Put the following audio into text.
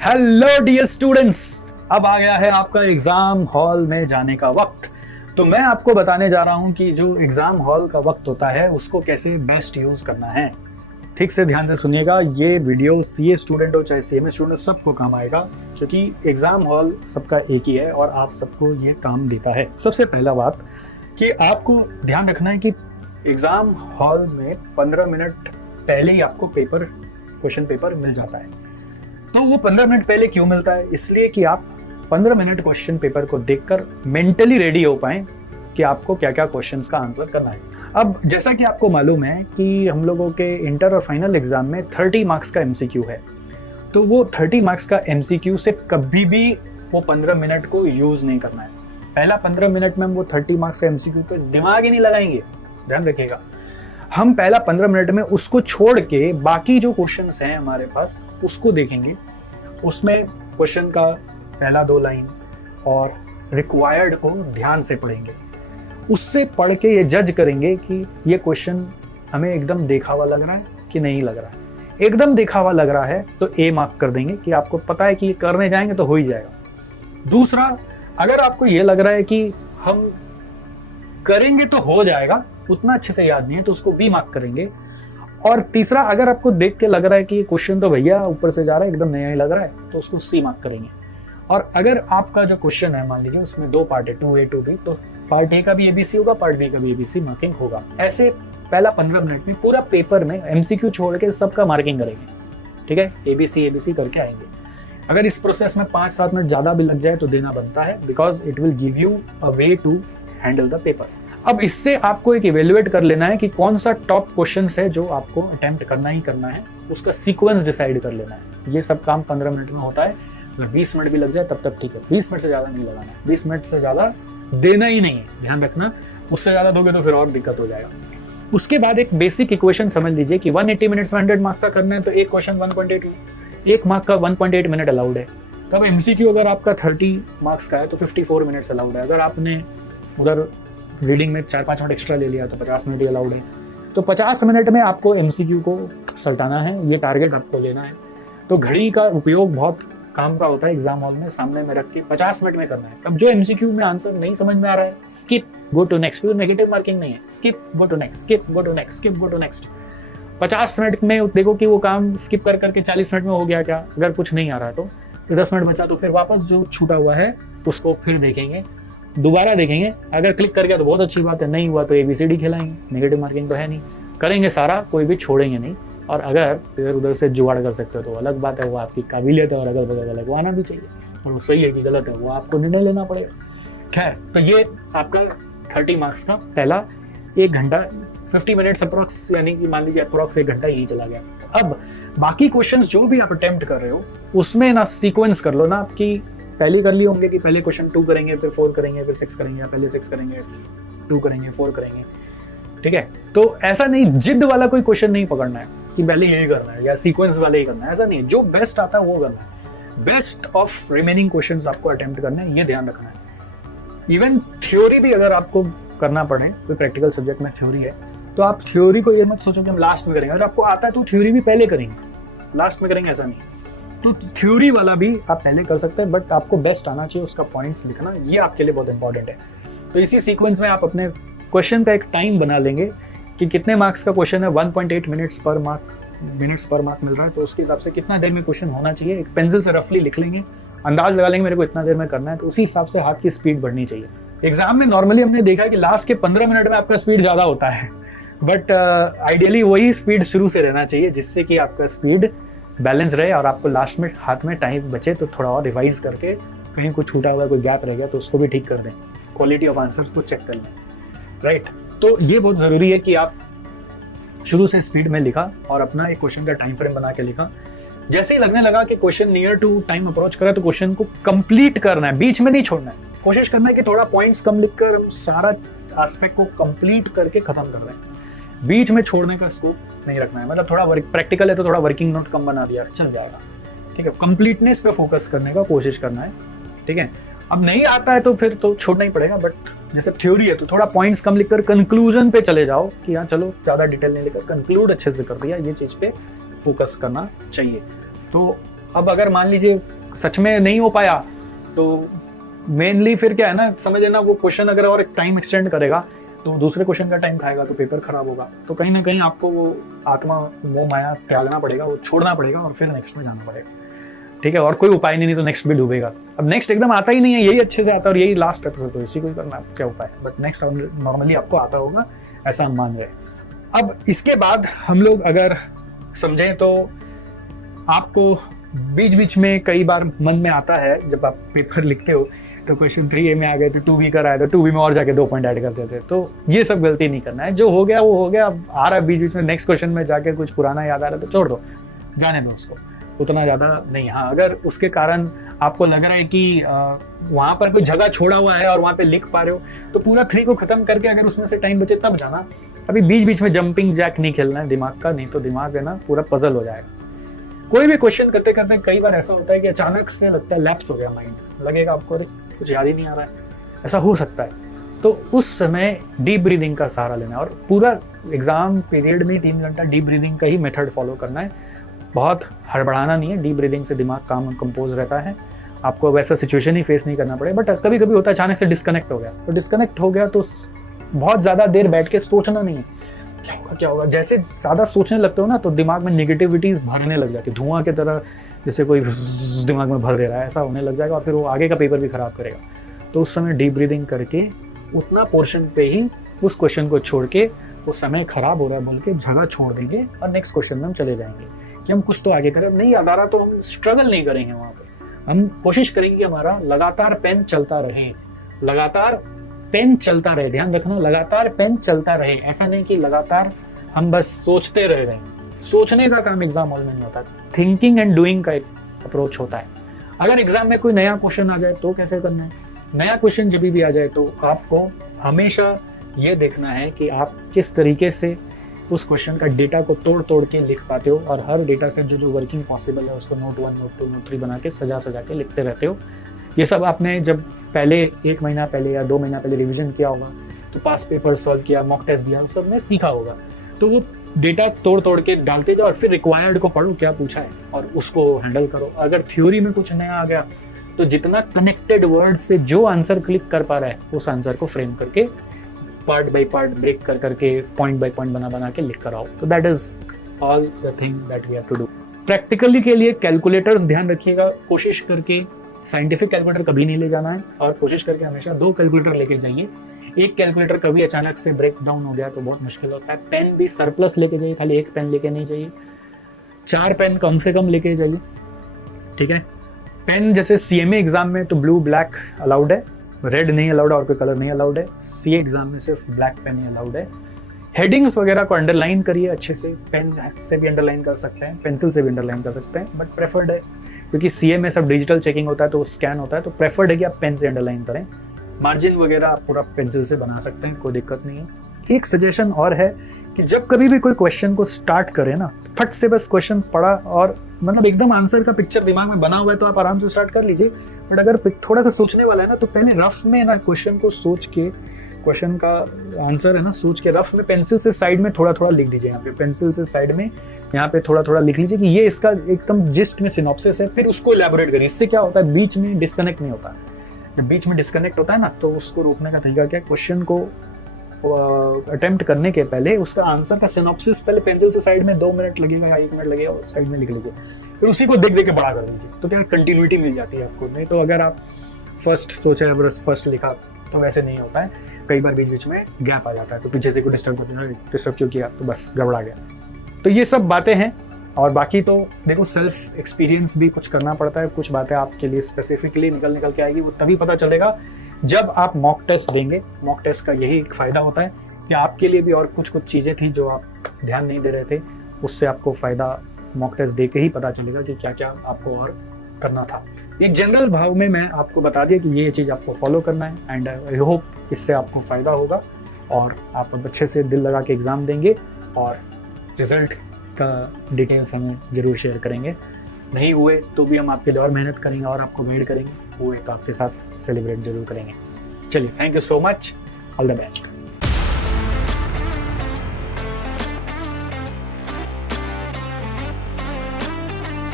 Hello dear students, अब आ गया है आपका एग्जाम हॉल में जाने का वक्त। तो मैं आपको बताने जा रहा हूं कि जो एग्जाम हॉल का वक्त होता है उसको कैसे बेस्ट यूज करना है। ठीक से ध्यान से सुनिएगा, ये वीडियो सीए स्टूडेंट हो चाहे सीएमए स्टूडेंट सबको काम आएगा, क्योंकि एग्जाम हॉल सबका एक ही है और आप सबको ये काम देता है। सबसे पहला बात कि आपको ध्यान रखना है कि एग्जाम हॉल में 15 मिनट पहले ही आपको क्वेश्चन पेपर मिल जाता है। तो वो 15 मिनट पहले क्यों मिलता है? इसलिए कि आप 15 मिनट क्वेश्चन पेपर को देखकर मेंटली रेडी हो पाएं कि आपको क्या क्या क्वेश्चंस का आंसर करना है। अब जैसा कि आपको मालूम है कि हम लोगों के इंटर और फाइनल एग्जाम में 30 मार्क्स का एमसीक्यू है, तो वो 30 मार्क्स का एमसीक्यू से कभी भी वो 15 मिनट को यूज नहीं करना है। पहला 15 मिनट में हम वो 30 मार्क्स का एमसीक्यू पे दिमाग ही नहीं लगाएंगे, ध्यान रखिएगा। हम पहला 15 मिनट में उसको छोड़ के बाकी जो क्वेश्चंस हैं हमारे पास उसको देखेंगे। उसमें क्वेश्चन का पहला 2 लाइन और रिक्वायर्ड को ध्यान से पढ़ेंगे। उससे पढ़ के ये जज करेंगे कि ये क्वेश्चन हमें एकदम देखा हुआ लग रहा है कि नहीं लग रहा है। एकदम देखा हुआ लग रहा है तो ए मार्क कर देंगे कि आपको पता है कि ये करने जाएंगे तो हो ही जाएगा। दूसरा, अगर आपको ये लग रहा है कि हम करेंगे तो हो जाएगा, उतना अच्छे से याद नहीं है, तो उसको बी मार्क करेंगे। और तीसरा, अगर आपको देख के लग रहा है कि ये क्वेश्चन तो भैया ऊपर से जा रहा है, एकदम नया ही लग रहा है, तो उसको सी मार्क करेंगे। और अगर आपका जो क्वेश्चन है मान लीजिए उसमें 2 पार्ट है, 2A 2B, तो पार्ट ए का भी एबीसी होगा, पार्ट बी का भी एबीसी मार्किंग होगा। ऐसे पहला 15 मिनट में पूरा पेपर में एमसीक्यू छोड़ के सबका मार्किंग करेंगे। ठीक है, एबीसी एबीसी करके आएंगे। अगर इस प्रोसेस में 5-7 मिनट ज्यादा भी लग जाए तो देना बनता है, because it will give you a way to handle the paper. अब इससे आपको एक इवेल्युएट कर लेना है कि कौन सा टॉप क्वेश्चंस है जो आपको अटेम्प्ट करना ही करना है, उसका सीक्वेंस डिसाइड कर लेना है। ये सब काम 15 मिनट में होता है। अगर 20 मिनट भी लग जाए तब तक ठीक है, 20 मिनट से ज्यादा नहीं लगाना, 20 मिनट से ज्यादा देना ही नहीं है, ध्यान रखना। उससे ज्यादा दोगे तो फिर और दिक्कत हो जाएगा। उसके बाद एक बेसिक इक्वेशन समझ लीजिए कि 180 मिनट्स में 100 मार्क्स का करना है, तो एक क्वेश्चन 1.8 1 मार्क का 1.8 मिनट अलाउड है। तब एमसीक्यू अगर आपका 30 मार्क्स का है तो 54 मिनट्स अलाउड है। अगर आपने उधर रीडिंग में 4-5 मिनट एक्स्ट्रा ले लिया तो 50 मिनट ही अलाउड है। तो 50 मिनट में आपको एमसीक्यू को सल्टाना है, ये टारगेट आपको लेना है। तो घड़ी का उपयोग बहुत काम का होता है एग्जाम हॉल में, सामने में रख के 50 मिनट में करना है। अब जो एमसीक्यू में आंसर नहीं समझ में आ रहा है, स्किप गो टू नेक्स्ट, क्योंकि नेगेटिव मार्किंग नहीं है। Skip go to next, skip go to next, skip go to next. 50 minute में देखो कि वो काम स्किप कर करके 40 मिनट में हो गया क्या। अगर कुछ नहीं आ रहा तो 10 मिनट बचा तो फिर वापस जो छूटा हुआ है उसको फिर देखेंगे, दोबारा देखेंगे। अगर क्लिक कर गया तो बहुत अच्छी बात है, नहीं हुआ तो एबीसीडी खिलाएंगे, नेगेटिव मार्किंग तो है नहीं, करेंगे सारा, कोई भी छोड़ेंगे नहीं। और अगर इधर उधर से जुगाड़ कर सकते हो तो अलग बात है, वो आपकी काबिलियत है और अगल बगल लगवाना भी चाहिए। और वो सही है कि गलत है वो आपको निर्णय लेना पड़ेगा। खैर, तो ये आपका 30 मार्क्स का पहला 1 घंटा 50 मिनट्स अप्रॉक्स, यानी कि मान लीजिए अप्रॉक्स 1 घंटा यही चला गया। अब बाकी क्वेश्चंस जो भी आप अटेम्प्ट कर रहे हो उसमें ना सीक्वेंस कर लो ना, आपकी पहले कर लिए होंगे कि पहले क्वेश्चन 2 करेंगे, फिर 4 करेंगे, फिर 6 करेंगे, या पहले 6 करेंगे, 2 करेंगे, 4 करेंगे। ठीक है, तो ऐसा नहीं, जिद वाला कोई क्वेश्चन नहीं पकड़ना है कि पहले यही करना है या सीक्वेंस वाले ही करना है, ऐसा नहीं। जो बेस्ट आता है वो करना है। बेस्ट ऑफ रिमेनिंग क्वेश्चंस आपको अटेम्प्ट करना है, ये ध्यान रखना है। इवन थ्योरी भी अगर आपको करना पड़े, कोई प्रैक्टिकल सब्जेक्ट में थ्योरी है, तो आप थ्योरी को ये मत सोचो कि हम लास्ट में करेंगे। अगर आपको आता है तो थ्योरी भी पहले करेंगे, लास्ट में करेंगे, ऐसा नहीं। तो थ्योरी वाला भी आप पहले कर सकते हैं, बट आपको बेस्ट आना चाहिए, उसका पॉइंट्स लिखना, ये आपके लिए बहुत इंपॉर्टेंट है। तो इसी सीक्वेंस में आप अपने क्वेश्चन का एक टाइम बना लेंगे कि कितने मार्क्स का क्वेश्चन है, 1.8 मिनट्स पर मार्क मिल रहा है, तो उसके हिसाब से कितना देर में क्वेश्चन होना चाहिए, एक पेंसिल से रफली लिख लेंगे, अंदाज लगा लेंगे मेरे को इतना देर में करना है, तो उसी हिसाब से हाथ की स्पीड बढ़नी चाहिए। एग्जाम में नॉर्मली हमने देखा है कि लास्ट के 15 मिनट में आपका स्पीड ज़्यादा होता है, बट आइडियली वही स्पीड शुरू से रहना चाहिए, जिससे कि आपका स्पीड बैलेंस रहे और आपको लास्ट में हाथ में टाइम बचे तो थोड़ा और रिवाइज करके कहीं कुछ छूटा हुआ कोई गैप रह गया तो उसको भी ठीक कर दें, क्वालिटी ऑफ आंसर्स को चेक कर लें। राइट, तो ये बहुत ज़रूरी है कि आप शुरू से स्पीड में लिखा और अपना एक क्वेश्चन का टाइम फ्रेम बना के लिखा। जैसे ही लगने लगा कि question near to time approach करा तो क्वेश्चन को कंप्लीट करना है, बीच में नहीं छोड़ना है। कोशिश करना है कि थोड़ा पॉइंट्स कम लिखकर हम सारा एस्पेक्ट को कंप्लीट करके खत्म कर रहे हैं, बीच में छोड़ने का स्कोप नहीं रखना है। मतलब थोड़ा प्रैक्टिकल है तो थोड़ा वर्किंग नोट कम बना दिया, चल जाएगा। ठीक है, कंप्लीटनेस पे फोकस करने का कोशिश करना है। ठीक है, अब नहीं आता है तो फिर तो छोड़ना ही पड़ेगा, बट जैसे थ्योरी है तो थोड़ा पॉइंट्स कम लिखकर कंक्लूजन पे चले जाओ कि हाँ चलो ज़्यादा डिटेल नहीं लिखकर कंक्लूड अच्छे से कर दिया, ये चीज़ पे फोकस करना चाहिए। तो अब अगर मान लीजिए सच में नहीं हो पाया तो मेनली फिर क्या है ना, समझ लेना वो क्वेश्चन अगर और टाइम एक्सटेंड करेगा तो दूसरे क्वेश्चन का टाइम खाएगा, तो पेपर खराब होगा। तो कहीं ना कहीं आपको वो आत्मा मोह माया त्यागना पड़ेगा, वो छोड़ना पड़ेगा और फिर नेक्स्ट में जाना पड़ेगा, ठीक है। और कोई उपाय नहीं तो नेक्स्ट भी डूबेगा। अब नेक्स्ट एकदम आता ही नहीं है, यही अच्छे से आता है और यही लास्ट है, तो इसी को ही करना, क्या उपाय। बट नेक्स्ट नॉर्मली आपको आता होगा, ऐसा हम मान रहे। अब इसके बाद हम लोग अगर समझें तो आपको बीच बीच में कई बार मन में आता है, जब आप पेपर लिखते हो तो क्वेश्चन 3A में आ गए तो 2B का आया तो 2B में और जाके 2 पॉइंट ऐड कर देते। तो ये सब गलती नहीं करना है, जो हो गया वो हो गया। अब आ रहा है बीच बीच में नेक्स्ट क्वेश्चन में जाके कुछ पुराना याद आ रहा है तो छोड़ दो, जाने दो उसको, उतना ज़्यादा नहीं। हाँ, अगर उसके कारण आपको लग रहा है कि वहाँ पर कोई जगह छोड़ा हुआ है और वहाँ पे लिख पा रहे हो तो पूरा 3 को खत्म करके अगर उसमें से टाइम बचे तब जाना। अभी बीच बीच में जंपिंग जैक नहीं खेलना है दिमाग का, नहीं तो दिमाग है ना पूरा पजल हो जाएगा। कोई भी क्वेश्चन करते करते कई बार ऐसा होता है कि अचानक से लगता है लैप्स हो गया माइंड, लगेगा आपको अरे कुछ याद ही नहीं आ रहा है, ऐसा हो सकता है। तो उस समय डीप ब्रीदिंग का सहारा लेना है और पूरा एग्जाम पीरियड में 3 घंटा डीप ब्रीदिंग का ही मेथड फॉलो करना है। बहुत हड़बड़ाना नहीं है, डीप ब्रीदिंग से दिमाग काम कंपोज रहता है, आपको वैसा सिचुएशन ही फेस नहीं करना पड़े। बट कभी कभी होता है अचानक से डिस्कनेक्ट हो गया, तो डिस्कनेक्ट हो गया तो बहुत ज़्यादा देर बैठ के सोचना नहीं है क्या होगा क्या होगा। जैसे ज़्यादा सोचने लगते हो ना तो दिमाग में निगेटिविटीज़ भरने लग जाती है, धुआं की तरह, जैसे कोई दिमाग में भर दे रहा है, ऐसा होने लग जाएगा और फिर वो आगे का पेपर भी खराब करेगा। तो उस समय डीप ब्रीदिंग करके उतना पोर्शन पे ही उस क्वेश्चन को छोड़ के, उस समय खराब हो रहा है बोल के जगह छोड़ देंगे और नेक्स्ट क्वेश्चन में हम चले जाएंगे कि हम कुछ तो आगे करें। नहीं याद आ रहा तो हम स्ट्रगल नहीं करेंगे वहाँ पे, हम कोशिश करेंगे कि हमारा लगातार पेन चलता रहे, लगातार पेन चलता रहे। ध्यान रखना, लगातार पेन चलता रहे, ऐसा नहीं कि लगातार हम बस सोचते रह रहे हैं। सोचने का काम एग्जाम हॉल में नहीं होता, थिंकिंग एंड डूइंग का एक अप्रोच होता है। अगर एग्जाम में कोई नया क्वेश्चन आ जाए तो कैसे करना है, नया क्वेश्चन जब भी आ जाए तो आपको हमेशा ये देखना है कि आप किस तरीके से उस क्वेश्चन का डेटा को तोड़ तोड़ के लिख पाते हो और हर डेटा से जो जो वर्किंग पॉसिबल है उसको नोट 1, नोट 2, नोट 3 बना के सजा के लिखते रहते हो। ये सब आपने जब पहले 1 महीना पहले या 2 महीना पहले रिवीजन किया होगा, तो पास पेपर सॉल्व किया, मॉक टेस्ट दिया, उस सब में सीखा होगा। तो वो डेटा तोड़ तोड़ के डालते जाओ और फिर रिक्वायर्ड को पढ़ो क्या पूछा है और उसको हैंडल करो। अगर थ्योरी में कुछ नया आ गया तो जितना कनेक्टेड वर्ड से जो आंसर क्लिक कर पा रहा है उस आंसर को फ्रेम करके पार्ट बाय पार्ट ब्रेक कर करके पॉइंट बाय पॉइंट बना के लिख कर आओ। तो that is all the thing that we have to do. Practically के लिए कैलकुलेटर्स ध्यान रखिएगा, कोशिश करके साइंटिफिक कैलकुलेटर कभी नहीं ले जाना है और कोशिश करके हमेशा 2 कैलकुलेटर लेके जाइए। एक कैलकुलेटर कभी अचानक से ब्रेक डाउन हो गया तो बहुत मुश्किल होता है। पेन भी सरप्लस लेके जाइए, खाली 1 पेन लेके नहीं जाइए, 4 पेन कम से कम लेके जाइए, ठीक है। पेन जैसे CMA एग्जाम में तो ब्लू ब्लैक अलाउड है, रेड नहीं अलाउड है और कोई कलर नहीं अलाउड है। CA एग्जाम में सिर्फ ब्लैक पेन ही अलाउड है। हेडिंग्स वगैरह को अंडरलाइन करिए अच्छे से, पेन से भी अंडरलाइन कर सकते हैं, पेंसिल से भी अंडरलाइन कर सकते हैं, बट प्रेफर्ड है क्योंकि CA में सब डिजिटल चेकिंग होता है तो स्कैन होता है, तो प्रेफर्ड है कि आप पेन से अंडरलाइन करें। मार्जिन वगैरह आप पूरा पेंसिल से बना सकते हैं, कोई दिक्कत नहीं है। एक सजेशन और है कि जब कभी भी कोई क्वेश्चन को स्टार्ट करें ना, फट से बस क्वेश्चन पढ़ा और मतलब एकदम आंसर का पिक्चर दिमाग में बना हुआ है तो आप आराम से स्टार्ट कर लीजिए। बट अगर थोड़ा सा सोचने वाला है ना तो पहले रफ में ना क्वेश्चन को सोच के, क्वेश्चन का आंसर है ना सोच के रफ में पेंसिल से साइड में थोड़ा थोड़ा लिख दीजिए। यहाँ पे पेंसिल से साइड में यहाँ पे थोड़ा थोड़ा लिख लीजिए कि ये इसका एकदम जिस्ट में सिनॉप्सिस है, फिर उसको एलैबोरेट करिए। इससे क्या होता है, बीच में डिस्कनेक्ट नहीं होता। जब बीच में डिस्कनेक्ट होता है ना तो उसको रोकने का तरीका क्या है, क्वेश्चन को अटेम्प्ट करने के पहले उसका आंसर का सिनॉप्सिस पहले पेंसिल से साइड में 2 मिनट लगेगा या 1 मिनट लगेगा और साइड में लिख लीजिए, फिर उसी को देख देख के बड़ा कर लीजिए। तो क्या कंटिन्यूटी मिल जाती है आपको। नहीं तो अगर आप फर्स्ट सोचे बस फर्स्ट लिखा तो वैसे नहीं होता है, कई बार बीच बीच में गैप आ जाता है तो पीछे से कोई डिस्टर्ब क्यों किया तो बस गड़बड़ा गया। तो ये सब बातें हैं और बाकी तो देखो सेल्फ एक्सपीरियंस भी कुछ करना पड़ता है। कुछ बातें आपके लिए स्पेसिफिकली निकल के आएगी, वो तभी पता चलेगा जब आप मॉक टेस्ट देंगे। मॉक टेस्ट का यही एक फ़ायदा होता है कि आपके लिए भी और कुछ चीज़ें थी जो आप ध्यान नहीं दे रहे थे, उससे आपको फ़ायदा मॉक टेस्ट दे के ही पता चलेगा कि क्या क्या आपको और करना था। एक जनरल भाव में मैं आपको बता दिया कि ये चीज़ आपको फॉलो करना है एंड आई होप इससे आपको फ़ायदा होगा और आप अच्छे से दिल लगा के एग्ज़ाम देंगे और रिज़ल्ट का डिटेल्स हमें ज़रूर शेयर करेंगे। नहीं हुए तो भी हम आपके लिए और मेहनत करेंगे और आपको गाइड करेंगे, हुए तो आपके साथ सेलिब्रेट जरूर करेंगे। चलिए, thank you so much, all the best.